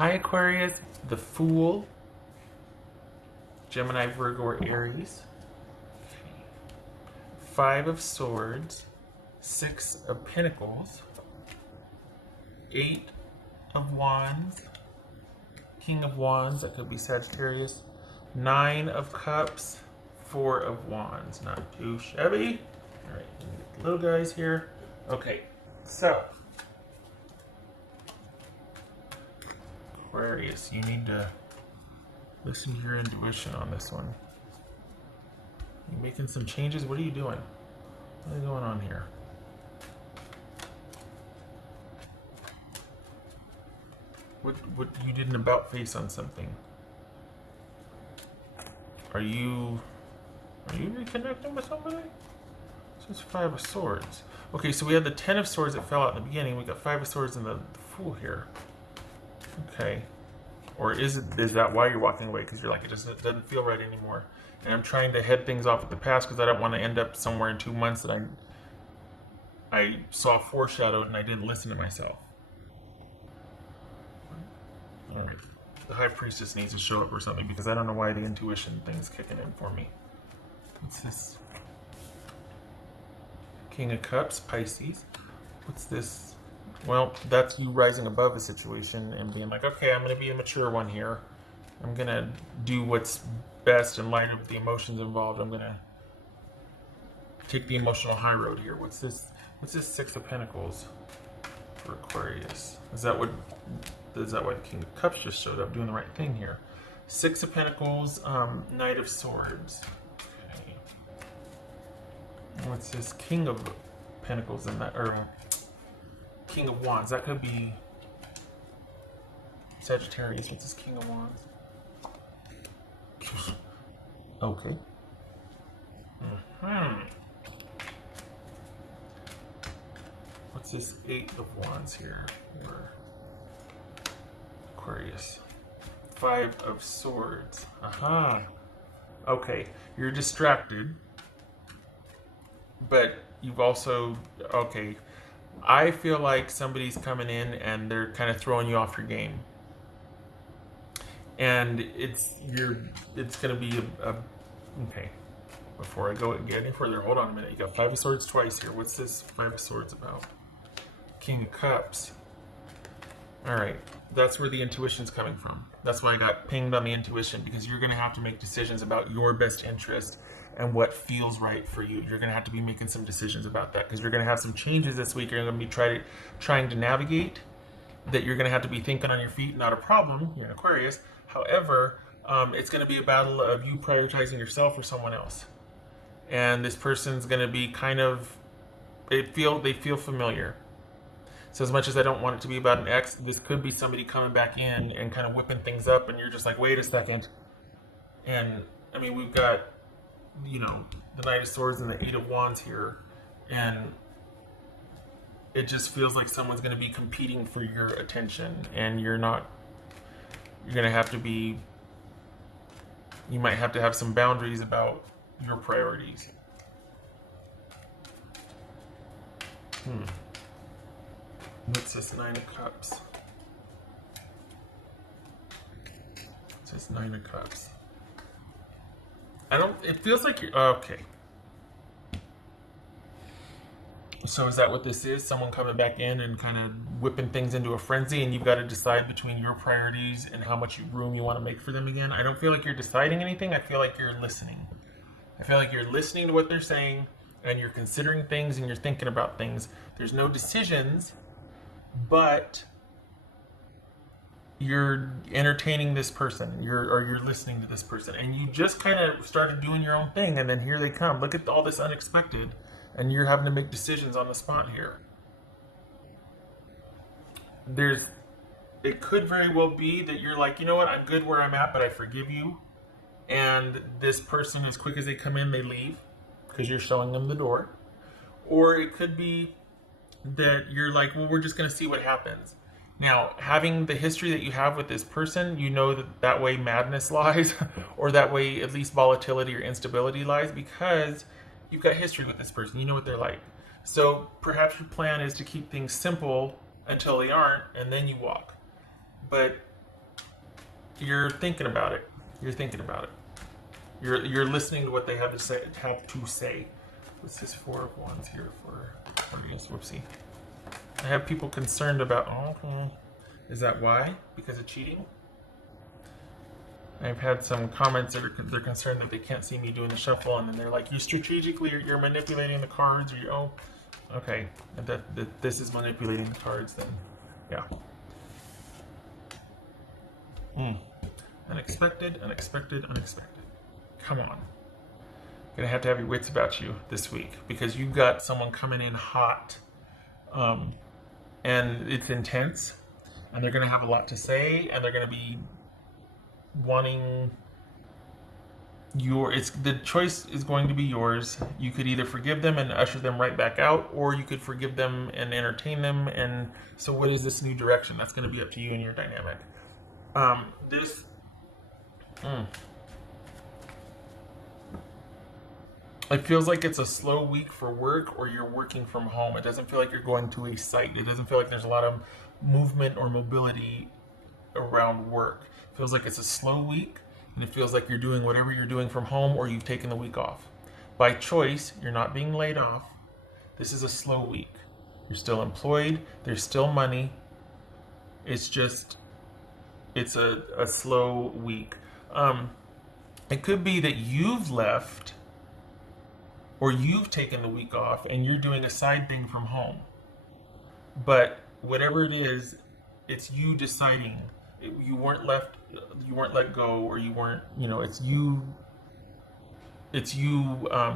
Hi Aquarius, the Fool, Gemini, Virgo, or Aries. Five of Swords, Six of Pentacles, Eight of Wands, King of Wands, that could be Sagittarius, Nine of Cups, Four of Wands. Not too shabby. All right, little guys here. Okay, so Aquarius, you need to listen to your intuition on this one. You making some changes? What are you doing? What is going on here? What you did an about face on something? Are you reconnecting with somebody? So it's Five of Swords. Okay, so we had the Ten of Swords that fell out in the beginning. We got Five of Swords and the Fool here. Okay. Or is that why you're walking away? Because you're like, it doesn't feel right anymore. And I'm trying to head things off at the past because I don't want to end up somewhere in 2 months that I saw foreshadowed and I didn't listen to myself. All right. The High Priestess needs to show up or something because I don't know why the intuition thing's kicking in for me. What's this? King of Cups, Pisces. What's this? Well, that's you rising above a situation and being like, okay, I'm going to be a mature one here. I'm going to do what's best in light of the emotions involved. I'm going to take the emotional high road here. What's this? What's this Six of Pentacles for Aquarius? Is that why the King of Cups just showed up doing the right thing here? Six of Pentacles, Knight of Swords. Okay. What's this King of Pentacles in that, or King of Wands? That could be Sagittarius. What's this King of Wands? Okay. What's this Eight of Wands here for Aquarius? Five of Swords. Aha. Okay, you're distracted, but you've also, okay, I feel like somebody's coming in and they're kind of throwing you off your game. And it's going to be okay. Before I get any further, hold on a minute. You got Five of Swords twice here. What's this Five of Swords about? King of Cups. All right, that's where the intuition's coming from. That's why I got pinged on the intuition, because you're going to have to make decisions about your best interest and what feels right for you. You're going to have to be making some decisions about that, because you're going to have some changes this week. You're going to be trying to navigate that. You're going to have to be thinking on your feet. Not a problem. You're in Aquarius. However, it's going to be a battle of you prioritizing yourself or someone else. And this person's going to be kind of, they feel familiar. So as much as I don't want it to be about an ex, this could be somebody coming back in and kind of whipping things up, and you're just like, wait a second. And I mean, we've got, the Knight of Swords and the Eight of Wands here, and it just feels like someone's going to be competing for your attention, and you're going to have to be, you might have to have some boundaries about your priorities. What's this Nine of Cups? What's this Nine of Cups? It feels like you're, okay. So is that what this is? Someone coming back in and kind of whipping things into a frenzy, and you've got to decide between your priorities and how much room you want to make for them again? I don't feel like you're deciding anything. I feel like you're listening. I feel like you're listening to what they're saying, and you're considering things, and you're thinking about things. There's no decisions, but you're entertaining this person, you're listening to this person, and you just kind of started doing your own thing, and then here they come. Look at all this unexpected, and you're having to make decisions on the spot here. It could very well be that you're like, you know what, I'm good where I'm at, but I forgive you. And this person, as quick as they come in, they leave because you're showing them the door. Or it could be that you're like, well, we're just going to see what happens. Now, having the history that you have with this person, you know that way madness lies, or that way at least volatility or instability lies, because you've got history with this person. You know what they're like. So perhaps your plan is to keep things simple until they aren't, and then you walk. But You're thinking about it. You're thinking about it. You're listening to what they have to say. What's this 4 of Wands here for? Whoopsie. I have people concerned about. Oh, is that why? Because of cheating? I've had some comments that they're concerned that they can't see me doing the shuffle, and then they're like, "You strategically, you're manipulating the cards." Or okay, that this is manipulating the cards. Then, yeah. Unexpected. Come on. You're gonna have to have your wits about you this week because you've got someone coming in hot, and it's intense, and they're gonna have a lot to say, and they're gonna be wanting the choice is going to be yours. You could either forgive them and usher them right back out, or you could forgive them and entertain them. And so what is this new direction? That's going to be up to you and your dynamic. It feels like it's a slow week for work, or you're working from home. It doesn't feel like you're going to a site. It doesn't feel like there's a lot of movement or mobility around work. It feels like it's a slow week, and it feels like you're doing whatever you're doing from home, or you've taken the week off. By choice, you're not being laid off. This is a slow week. You're still employed. There's still money. It's just, it's a slow week. It could be that you've left, or you've taken the week off and you're doing a side thing from home. But whatever it is, it's you deciding. You weren't let go, or you weren't, it's you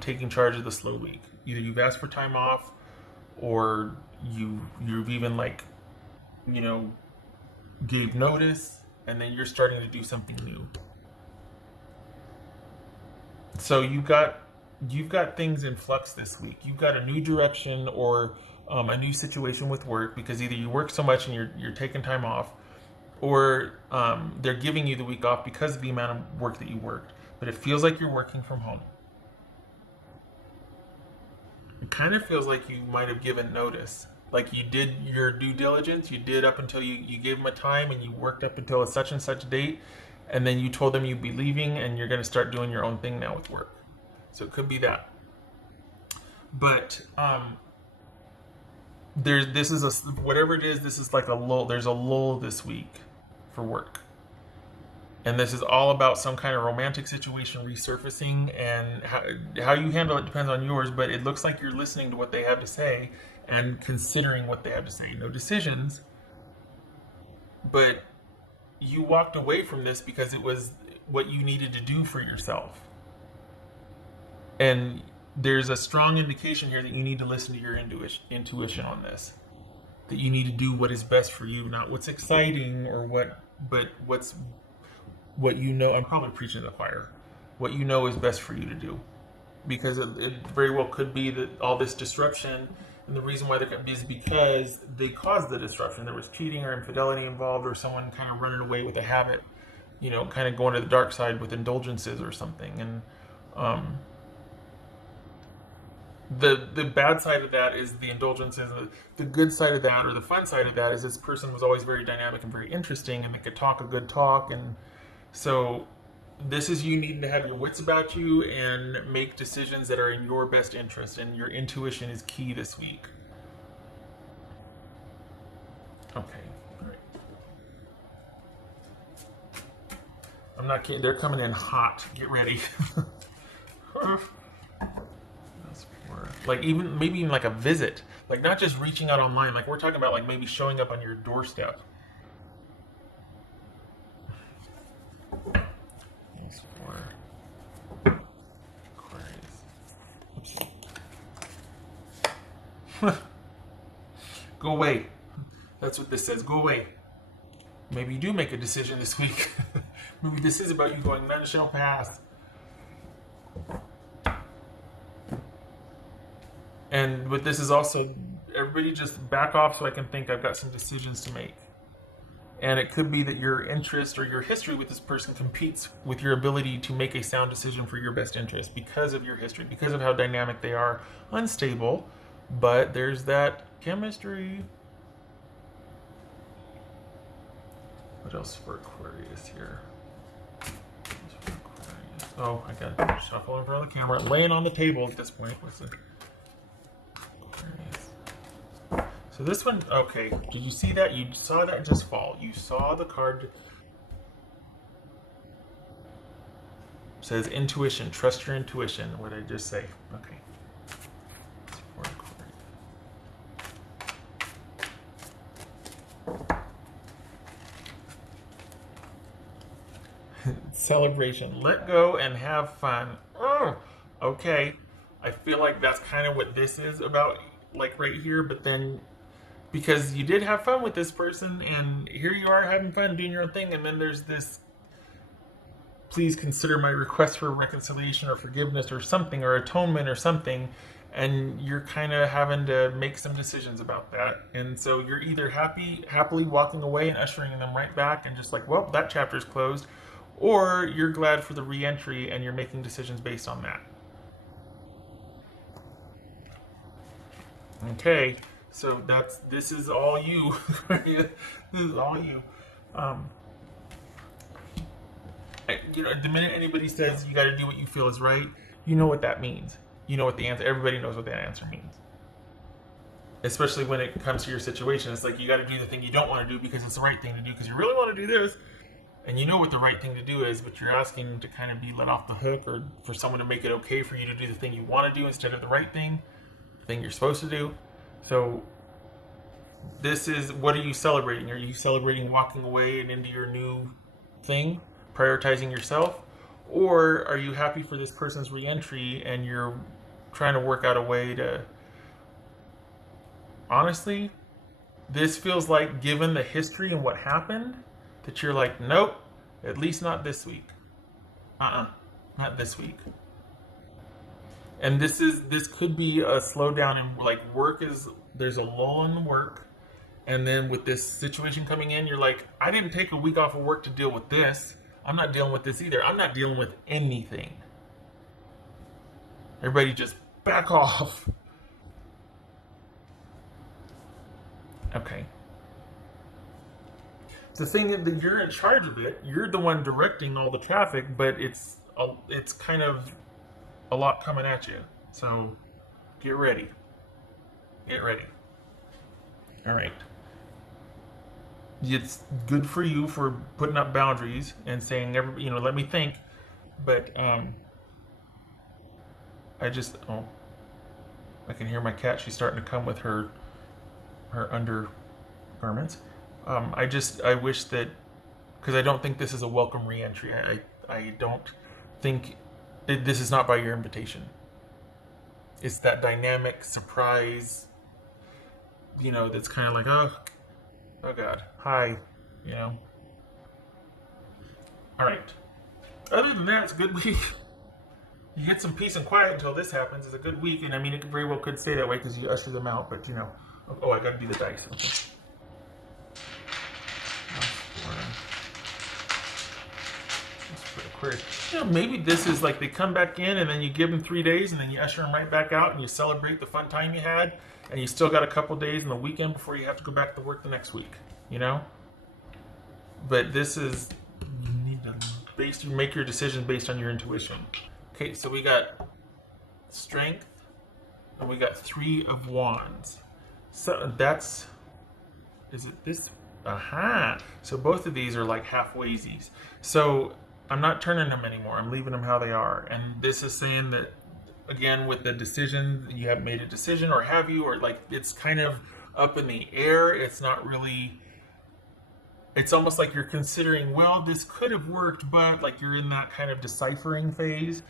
taking charge of the slow week. Either you've asked for time off, or you've even gave notice, and then you're starting to do something new. So you've got things in flux this week. You've got a new direction, or a new situation with work, because either you work so much and you're taking time off, or they're giving you the week off because of the amount of work that you worked. But it feels like you're working from home. It kind of feels like you might have given notice. Like you did your due diligence. You did up until you gave them a time, and you worked up until a such and such date. And then you told them you'd be leaving, and you're going to start doing your own thing now with work. So it could be that. But whatever it is, this is like a lull. There's a lull this week for work. And this is all about some kind of romantic situation resurfacing, and how you handle it depends on yours, but it looks like you're listening to what they have to say and considering what they have to say. No decisions, but you walked away from this because it was what you needed to do for yourself. And there's a strong indication here that you need to listen to your intuition on this. That you need to do what is best for you, not what's exciting or but what you know. I'm probably preaching to the choir. What you know is best for you to do. Because it very well could be that all this disruption, and the reason why there could be is because they caused the disruption. There was cheating or infidelity involved, or someone kind of running away with a habit, kind of going to the dark side with indulgences or something. And the bad side of that is the indulgences. The good side of that, or the fun side of that, is this person was always very dynamic and very interesting, and they could talk a good talk. And so this is you needing to have your wits about you and make decisions that are in your best interest, and your intuition is key this week. Okay, all right. I'm not kidding. They're coming in hot. Get ready. Like maybe even like a visit, like not just reaching out online. Like we're talking about like maybe showing up on your doorstep. That's for Aquarius. Oops. Go away. That's what this says. Go away. Maybe you do make a decision this week. Maybe this is about you going, none shall pass. But this is also, everybody just back off so I can think. I've got some decisions to make. And it could be that your interest or your history with this person competes with your ability to make a sound decision for your best interest because of your history, because of how dynamic they are. Unstable, but there's that chemistry. What else for Aquarius here? Oh, I got shuffle in front of the camera, laying on the table at this point. What's it? Aquarius. So this one, okay. Did you see that? You saw that just fall. You saw the card. It says intuition. Trust your intuition. What did I just say? Okay. Celebration. Let go and have fun. Oh, okay. I feel like that's kind of what this is about, like right here. But then, because you did have fun with this person, and here you are having fun doing your own thing, and then there's this, please consider my request for reconciliation or forgiveness or something, or atonement or something, and you're kind of having to make some decisions about that. And so you're either happily walking away and ushering them right back and just like, well, that chapter's closed, or you're glad for the re-entry and you're making decisions based on that. Okay, so this is all you. This is all you. You know, the minute anybody says you got to do what you feel is right, you know what that means. You know what the answer. Everybody knows what that answer means. Especially when it comes to your situation, it's like you got to do the thing you don't want to do because it's the right thing to do because you really want to do this. And you know what the right thing to do is, but you're asking to kind of be let off the hook, or for someone to make it okay for you to do the thing you want to do instead of the right thing, the thing you're supposed to do. So this is, what are you celebrating? Are you celebrating walking away and into your new thing, prioritizing yourself? Or are you happy for this person's re-entry and you're trying to work out a way to... Honestly, this feels like, given the history and what happened, that you're like, nope, at least not this week. Not this week. And this could be a slowdown in, like, there's a lull in work, and then with this situation coming in, you're like, I didn't take a week off of work to deal with this. I'm not dealing with this either. I'm not dealing with anything. Everybody just back off. Okay. The thing is that you're in charge of it. You're the one directing all the traffic, but it's kind of a lot coming at you. So get ready. Get ready. All right. It's good for you for putting up boundaries and saying, let me think. But I can hear my cat. She's starting to come with her undergarments. I wish that, because I don't think this is a welcome re-entry. I don't think this is not by your invitation. It's that dynamic surprise, that's kind of like, oh God, hi, All right. Other than that, it's a good week. You get some peace and quiet until this happens. It's a good week, and I mean, it very well could stay that way because you usher them out, but oh, I gotta do the dice. Okay. Maybe this is like they come back in and then you give them 3 days and then you usher them right back out and you celebrate the fun time you had, and you still got a couple days in the weekend before you have to go back to work the next week, But this is, you need to make your decision based on your intuition. Okay, so we got strength and we got 3 of Wands. So is it this? Aha! So both of these are like halfwaysies. So I'm not turning them anymore. I'm leaving them how they are. And this is saying that, again, with the decision, you haven't made a decision, or have you, or like it's kind of up in the air. It's not really, it's almost like you're considering, well, this could have worked, but like you're in that kind of deciphering phase.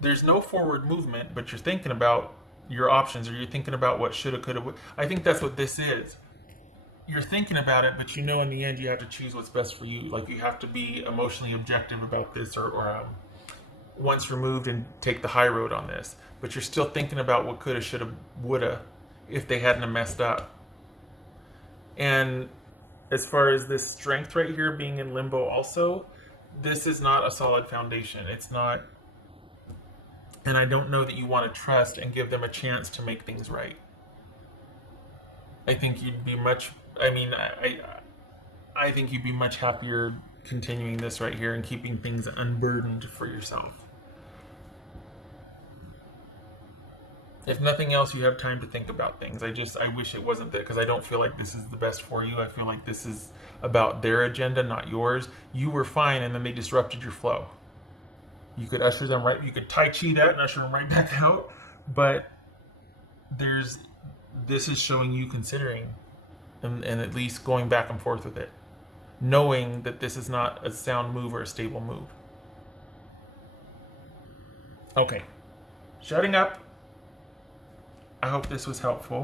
There's no forward movement, but you're thinking about your options, or you're thinking about what shoulda, coulda, I think that's what this is. You're thinking about it, but in the end, you have to choose what's best for you. Like, you have to be emotionally objective about this, or once removed and take the high road on this. But you're still thinking about what coulda, shoulda, woulda if they hadn't have messed up. And as far as this strength right here being in limbo also, this is not a solid foundation. It's not, and I don't know that you want to trust and give them a chance to make things right. I think you'd be much, I think you'd be much happier continuing this right here and keeping things unburdened for yourself. If nothing else, you have time to think about things. I wish it wasn't that, because I don't feel like this is the best for you. I feel like this is about their agenda, not yours. You were fine, and then they disrupted your flow. You could usher them right, you could Tai Chi that and usher them right back out. But this is showing you considering and at least going back and forth with it, knowing that this is not a sound move or a stable move. Okay, shutting up. I hope this was helpful.